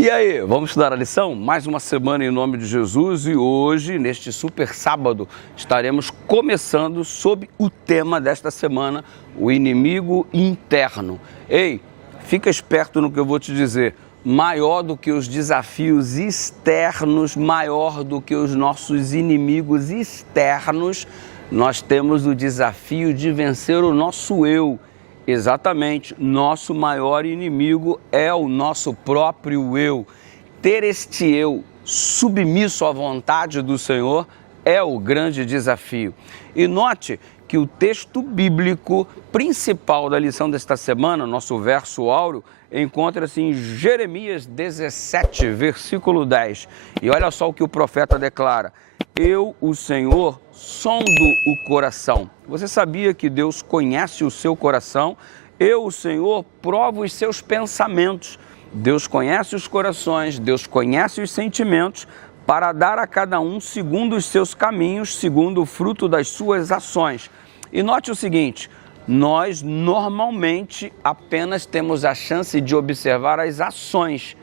E aí, vamos estudar a lição? Mais uma semana em nome de Jesus e hoje, neste super sábado, estaremos começando sob o tema desta semana, o inimigo interno. Ei, fica esperto no que eu vou te dizer. Maior do que os desafios externos, maior do que os nossos inimigos externos, nós temos o desafio de vencer o nosso eu. Exatamente, nosso maior inimigo é o nosso próprio eu. Ter este eu submisso à vontade do Senhor é o grande desafio. E note que o texto bíblico principal da lição desta semana, nosso verso áureo, encontra-se em Jeremias 17, versículo 10. E olha só o que o profeta declara: eu, o Senhor, sondo o coração. Você sabia que Deus conhece o seu coração? Eu, o Senhor, provo os seus pensamentos. Deus conhece os corações, Deus conhece os sentimentos, para dar a cada um segundo os seus caminhos, segundo o fruto das suas ações. E note o seguinte: nós normalmente apenas temos a chance de observar as ações.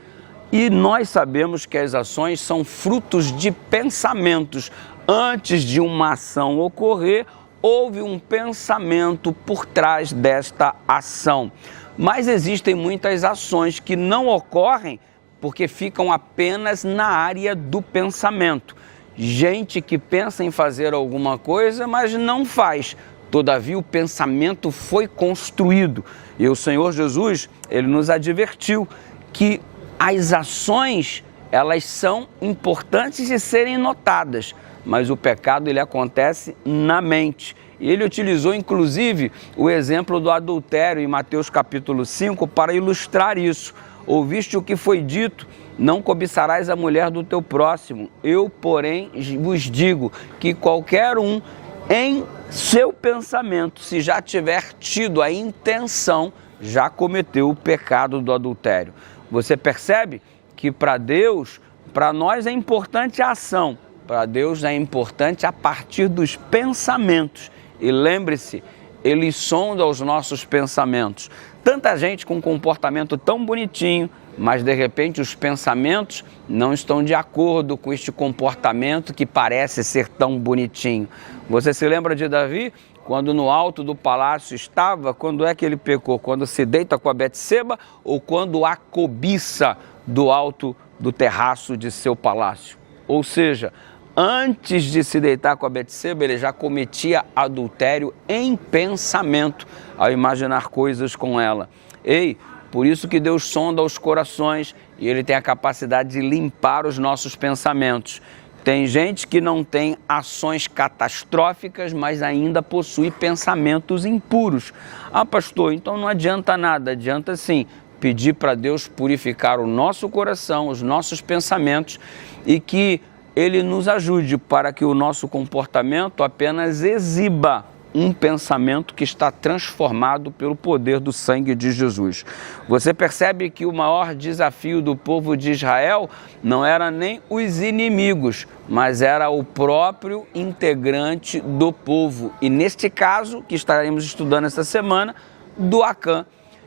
E nós sabemos que as ações são frutos de pensamentos. Antes de uma ação ocorrer, houve um pensamento por trás desta ação. Mas existem muitas ações que não ocorrem porque ficam apenas na área do pensamento. Gente que pensa em fazer alguma coisa, mas não faz. Todavia, o pensamento foi construído. E o Senhor Jesus, ele nos advertiu que as ações, elas são importantes de serem notadas, mas o pecado, ele acontece na mente. E ele utilizou, inclusive, o exemplo do adultério em Mateus capítulo 5 para ilustrar isso. Ouviste o que foi dito: não cobiçarás a mulher do teu próximo. Eu, porém, vos digo que qualquer um, em seu pensamento, se já tiver tido a intenção, já cometeu o pecado do adultério. Você percebe que para Deus, para nós é importante a ação, para Deus é importante a partir dos pensamentos. E lembre-se, Ele sonda os nossos pensamentos. Tanta gente com um comportamento tão bonitinho, mas de repente os pensamentos não estão de acordo com este comportamento que parece ser tão bonitinho. Você se lembra de Davi? Quando no alto do palácio estava, quando é que ele pecou? Quando se deita com a Betseba ou quando a cobiça do alto do terraço de seu palácio? Ou seja, antes de se deitar com a Betseba, ele já cometia adultério em pensamento ao imaginar coisas com ela. Ei, por isso que Deus sonda os corações e Ele tem a capacidade de limpar os nossos pensamentos. Tem gente que não tem ações catastróficas, mas ainda possui pensamentos impuros. Ah, pastor, então não adianta nada, adianta sim pedir para Deus purificar o nosso coração, os nossos pensamentos e que Ele nos ajude para que o nosso comportamento apenas exiba um pensamento que está transformado pelo poder do sangue de Jesus. Você percebe que o maior desafio do povo de Israel não era nem os inimigos, mas era o próprio integrante do povo. E neste caso, que estaremos estudando essa semana, do Acã.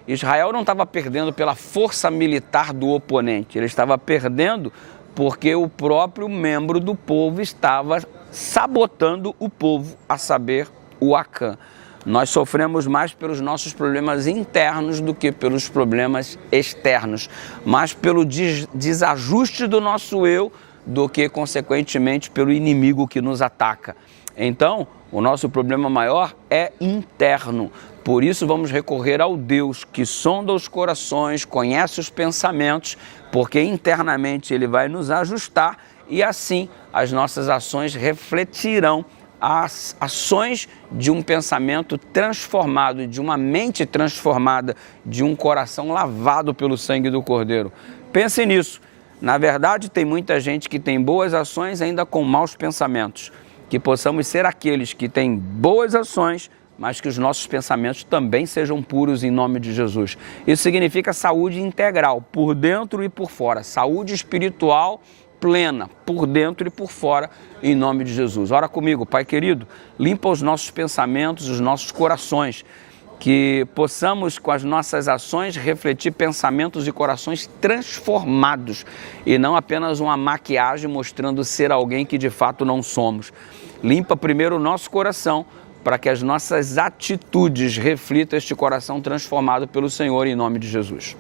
Israel não estava perdendo pela força militar do oponente, ele estava perdendo porque o próprio membro do povo estava sabotando o povo, a saber, o Acã. Nós sofremos mais pelos nossos problemas internos do que pelos problemas externos, mais pelo desajuste do nosso eu do que, consequentemente, pelo inimigo que nos ataca. Então, o nosso problema maior é interno. Por isso, vamos recorrer ao Deus que sonda os corações, conhece os pensamentos, porque internamente Ele vai nos ajustar e assim as nossas ações refletirão as ações de um pensamento transformado, de uma mente transformada, de um coração lavado pelo sangue do Cordeiro. Pense nisso. Na verdade, tem muita gente que tem boas ações ainda com maus pensamentos. Que possamos ser aqueles que têm boas ações, mas que os nossos pensamentos também sejam puros em nome de Jesus. Isso significa saúde integral, por dentro e por fora. Saúde espiritual plena, por dentro e por fora, em nome de Jesus. Ora comigo, Pai querido, limpa os nossos pensamentos, os nossos corações. que possamos, com as nossas ações, refletir pensamentos e corações transformados e não apenas uma maquiagem mostrando ser alguém que de fato não somos. Limpa primeiro o nosso coração para que as nossas atitudes reflitam este coração transformado pelo Senhor, em nome de Jesus.